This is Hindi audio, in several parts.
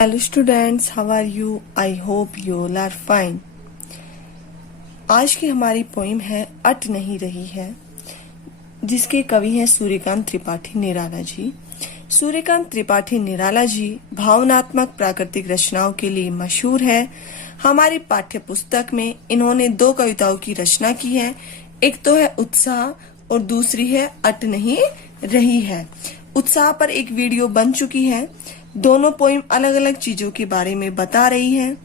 Hello students, how are you? I hope you all are fine. आज की हमारी पोइम है अट नहीं रही है, जिसके कवि हैं सूर्यकांत त्रिपाठी निराला जी। सूर्यकांत त्रिपाठी निराला जी भावनात्मक प्राकृतिक रचनाओं के लिए मशहूर है। हमारी पाठ्य पुस्तक में इन्होंने दो कविताओं की रचना की है, एक तो है उत्साह और दूसरी है अट नहीं रही है। उत्साह पर एक वीडियो बन चुकी है। दोनों पोइम अलग अलग चीजों के बारे में बता रही है।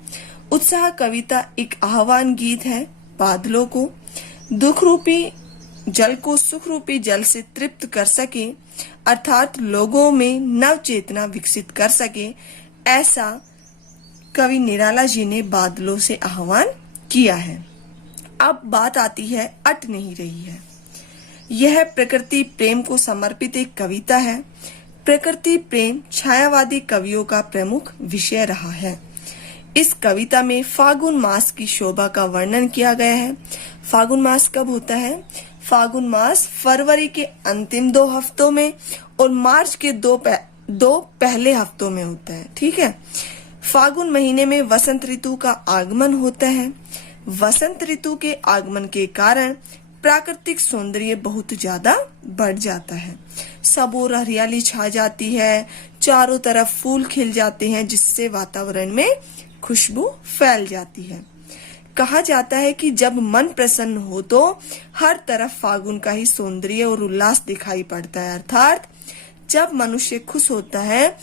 उत्साह कविता एक आह्वान गीत है बादलों को दुख रूपी जल को सुख रूपी जल से तृप्त कर सके, अर्थात लोगों में नव चेतना विकसित कर सके, ऐसा कवि निराला जी ने बादलों से आह्वान किया है। अब बात आती है अट नहीं रही है। यह प्रकृति प्रेम को समर्पित एक कविता है। प्रकृति प्रेम छायावादी कवियों का प्रमुख विषय रहा है। इस कविता में फागुन मास की शोभा का वर्णन किया गया है। फागुन मास कब होता है? फागुन मास फरवरी के अंतिम 2 हफ्तों में और मार्च के दो पहले हफ्तों में होता है। ठीक है। फागुन महीने में वसंत ऋतु का आगमन होता है। वसंत ऋतु के आगमन के कारण प्राकृतिक सौंदर्य बहुत ज्यादा बढ़ जाता है। सब ओर हरियाली छा जाती है, चारों तरफ फूल खिल जाते हैं, जिससे वातावरण में खुशबू फैल जाती है। कहा जाता है कि जब मन प्रसन्न हो तो हर तरफ फागुन का ही सौंदर्य और उल्लास दिखाई पड़ता है, अर्थात जब मनुष्य खुश होता है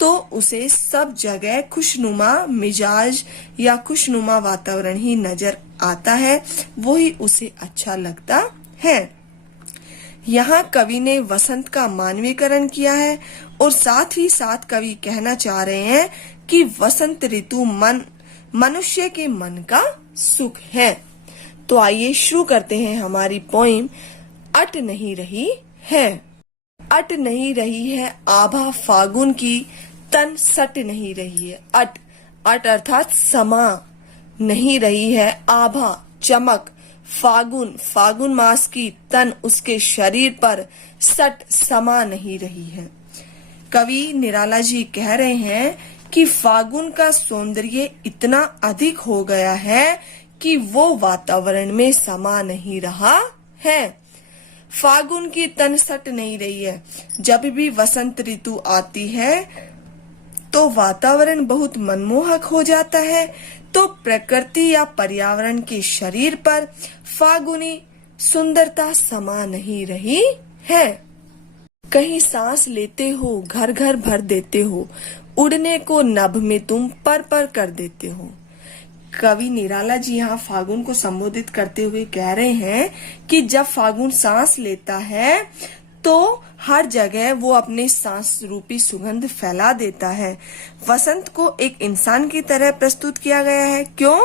तो उसे सब जगह खुशनुमा मिजाज या खुशनुमा वातावरण ही नजर आता है, वो ही उसे अच्छा लगता है। यहाँ कवि ने वसंत का मानवीकरण किया है और साथ ही साथ कवि कहना चाह रहे हैं कि वसंत ऋतु मनुष्य के मन का सुख है। तो आइए शुरू करते हैं हमारी पोइम अट नहीं रही है। अट नहीं रही है आभा फागुन की, तन सट नहीं रही है। अट अर्थात समा नहीं रही है आभा चमक फागुन मास की, तन उसके शरीर पर सट समा नहीं रही है। कवि निराला जी कह रहे हैं कि फागुन का सौंदर्य इतना अधिक हो गया है कि वो वातावरण में समा नहीं रहा है। फागुन की तन सट नहीं रही है। जब भी वसंत ऋतु आती है तो वातावरण बहुत मनमोहक हो जाता है, तो प्रकृति या पर्यावरण के शरीर पर फागुनी सुंदरता समा नहीं रही है। कहीं सांस लेते हो घर घर भर देते हो, उड़ने को नभ में तुम पर पर कर देते हो। कवि निराला जी यहाँ फागुन को संबोधित करते हुए कह रहे हैं कि जब फागुन सांस लेता है तो हर जगह वो अपने सांस रूपी सुगंध फैला देता है। वसंत को एक इंसान की तरह प्रस्तुत किया गया है। क्यों?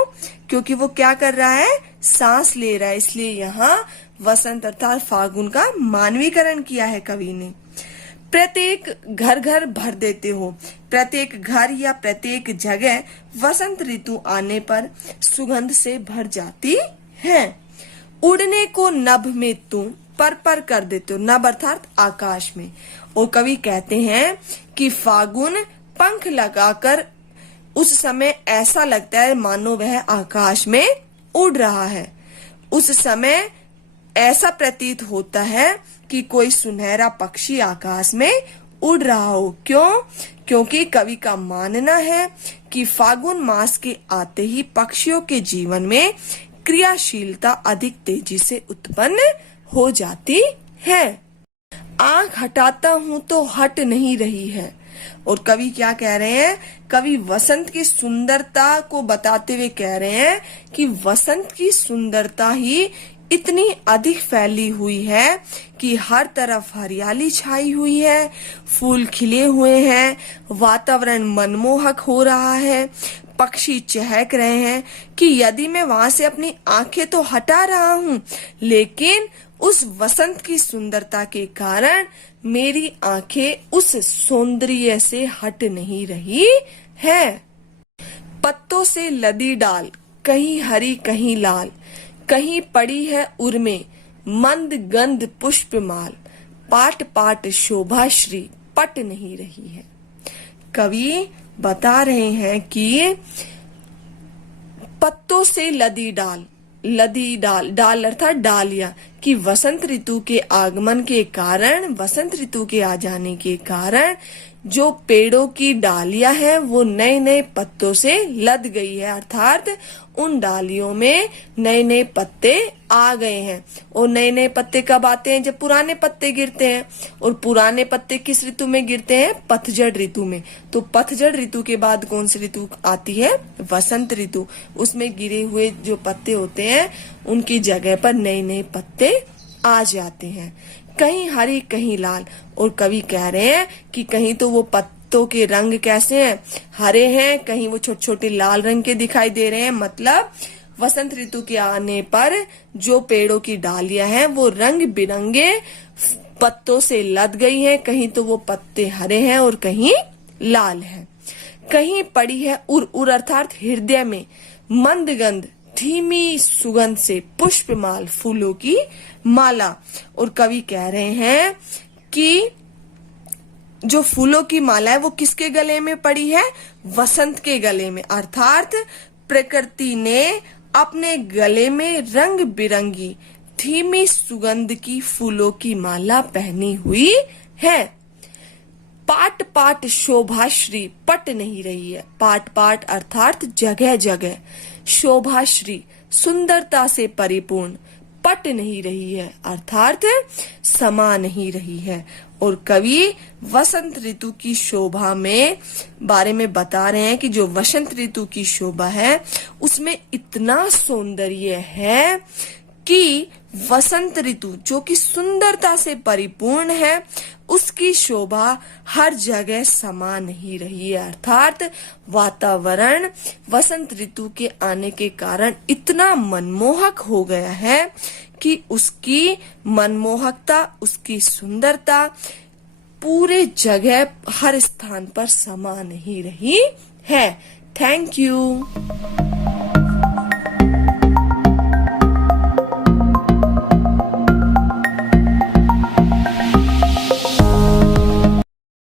क्योंकि वो क्या कर रहा है? सांस ले रहा है। इसलिए यहाँ वसंत अर्थात फागुन का मानवीकरण किया है कवि ने। प्रत्येक घर घर भर देते हो। प्रत्येक घर या प्रत्येक जगह वसंत ऋतु आने पर सुगंध से भर जाती है। उड़ने को नभ में तुम पर पर कर देते हो। नभ अर्थात आकाश में। और कवि कहते हैं कि फागुन पंख लगाकर उस समय ऐसा लगता है मानो वह आकाश में उड़ रहा है। उस समय ऐसा प्रतीत होता है कि कोई सुनहरा पक्षी आकाश में उड़ रहा हो। क्यों? क्योंकि कवि का मानना है कि फागुन मास के आते ही पक्षियों के जीवन में क्रियाशीलता अधिक तेजी से उत्पन्न हो जाती है। आंख हटाता हूँ तो हट नहीं रही है। और कवि क्या कह रहे हैं? कवि वसंत की सुंदरता को बताते हुए कह रहे हैं कि वसंत की सुंदरता ही इतनी अधिक फैली हुई है कि हर तरफ हरियाली छाई हुई है, फूल खिले हुए हैं, वातावरण मनमोहक हो रहा है, पक्षी चहक रहे हैं कि यदि मैं वहां से अपनी आंखें तो हटा रहा हूँ, लेकिन उस वसंत की सुंदरता के कारण मेरी आंखें उस सौंदर्य से हट नहीं रही है। पत्तों से लदी डाल, कहीं हरी कहीं लाल, कहीं पड़ी है उर्मे, मंद गंध पुष्प माल, पाट पाट शोभा श्री पट नहीं रही है। कवि बता रहे हैं कि पत्तों से लदी डाल, डाल अर्थात डालियां, कि वसंत ऋतु के आगमन के कारण, वसंत ऋतु के आ जाने के कारण जो पेड़ों की डालियां हैं वो नए नए पत्तों से लद गई है, अर्थात उन डालियों में नए नए पत्ते आ गए हैं। और नए नए पत्ते कब आते हैं? जब पुराने पत्ते गिरते हैं। और पुराने पत्ते किस ऋतु में गिरते हैं? पतझड़ ऋतु में। तो पतझड़ ऋतु के बाद कौन सी ऋतु आती है? वसंत ऋतु। उसमें गिरे हुए जो पत्ते होते हैं उनकी जगह पर नए नए पत्ते आ जाते हैं, कहीं हरी कहीं लाल। और कवि कह रहे हैं कि कहीं तो वो पत्तों के रंग कैसे हैं? हरे हैं, कहीं वो छोटे छोटे लाल रंग के दिखाई दे रहे हैं। मतलब वसंत ऋतु के आने पर जो पेड़ों की डालियां हैं वो रंग बिरंगे पत्तों से लद गई हैं, कहीं तो वो पत्ते हरे हैं और कहीं लाल हैं। कहीं पड़ी है उर अर्थात हृदय में मंदगंध धीमी सुगंध से पुष्पमाल, फूलों की माला। और कवि कह रहे हैं कि जो फूलों की माला है वो किसके गले में पड़ी है? वसंत के गले में। अर्थात प्रकृति ने अपने गले में रंग बिरंगी धीमी सुगंध की फूलों की माला पहनी हुई है। पाट पाट शोभाश्री पट नहीं रही है। पाट पाट अर्थात जगह जगह, शोभाश्री सुंदरता से परिपूर्ण, पट नहीं रही है अर्थात समा नहीं रही है। और कवि वसंत ऋतु की शोभा में बारे में बता रहे हैं कि जो वसंत ऋतु की शोभा है उसमें इतना सौंदर्य है कि वसंत ऋतु जो कि सुंदरता से परिपूर्ण है उसकी शोभा हर जगह समा नहीं रही है। अर्थात वातावरण वसंत ऋतु के आने के कारण इतना मनमोहक हो गया है कि उसकी मनमोहकता, उसकी सुंदरता पूरे जगह हर स्थान पर समा नहीं रही है। Thank you.